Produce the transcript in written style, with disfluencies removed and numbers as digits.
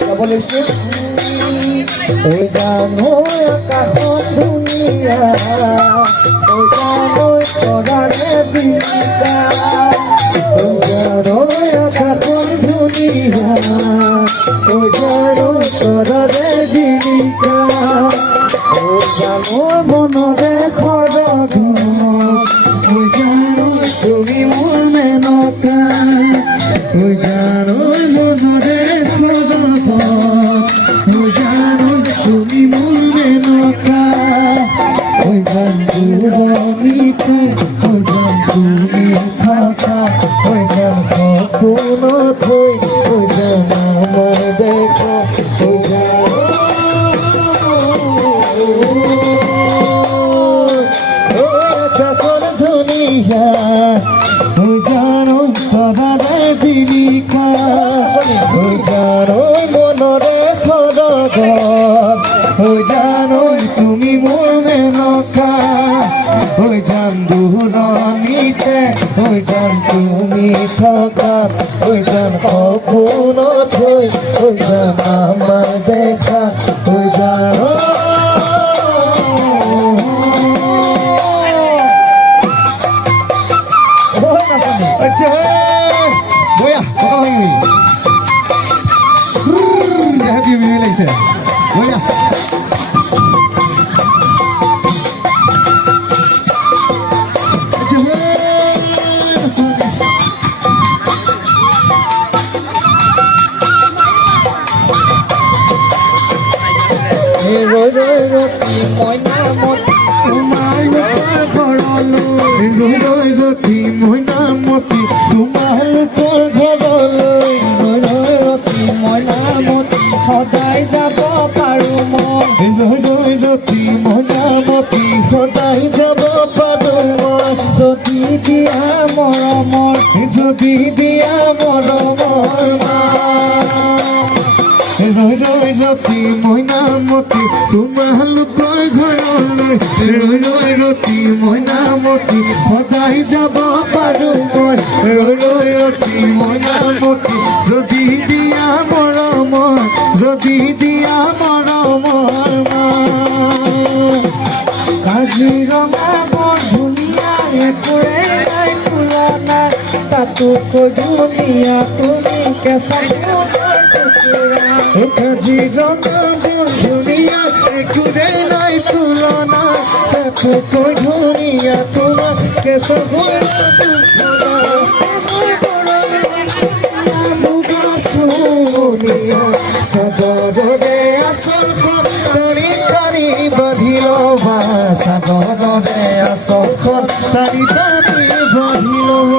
গাব লৈছোঁ ঐ জানো আকাশত ধুনীয়া ঐ জানো তৰাৰে বিকা ঐ জানো আকাশত ধুনীয়া ঐ জানো তৰাৰে জীৱিকা ঐ জানো মনৰে সৰগ ঐ জানো তুমি মোৰ মেনকা ঐ জানো মনৰে সৰগ ঐ জানো তুমি মোৰ মেনকা ঐ জানো ৰমিতা ঐ জান তুমি থাকা ঐ জান সপোনত হৈ ঐ জান আমাৰ দেশ ঐ জানো ধুনীয়া ঐ জানো তৰাৰে জীৱিকা ঐ জানো মনৰে সৰগ ঐ জানো তুমি মোৰ মেনকা ঐ জান দূৰণিতে ঐ জান তুমি থকা ঐ জান সপোনত হৈ ঐ জান আমাৰ দেখা ঐ জানো আচ্ছা বয়া ককা ভাঙি হ্যাপি মিমি লাগছে বয়া ৰতি মইনামত তোমালোকৰ ঘৰলৈ ৰতি মইনামতি তোমালোকৰ ঘৰলৈ ৰতি মইনামতি সদায় যাব পাৰোঁ মই ৰতি মইনামতি সদায় যাব পাৰোঁ মই যদি দিয়া মৰমৰ যদি দিয়া মৰমৰ ৰতি মইনামতি তোমালোকৰ ঘৰলৈ ৰতি মইনামতি সদায় যাব পাৰোঁ মই ৰতি মইনামতি যদি দিয়া মৰমৰ যদি দিয়া মৰমৰ কাজিৰঙা বৰ ধুনীয়া একোৰে নাই তুলনা তাতোকৈ ধুনীয়া তুমি কেঁচা কাজিৰঙা বৰ ধুনীয়া একোৰে নাই তুলনা তাতোকৈ ধুনীয়া তোমাৰ কেঁচা চাদৰৰে আচলখন টানি টানি বান্ধি ল'বা চাদৰৰে আচলখন টানি টানি বান্ধি ল'বা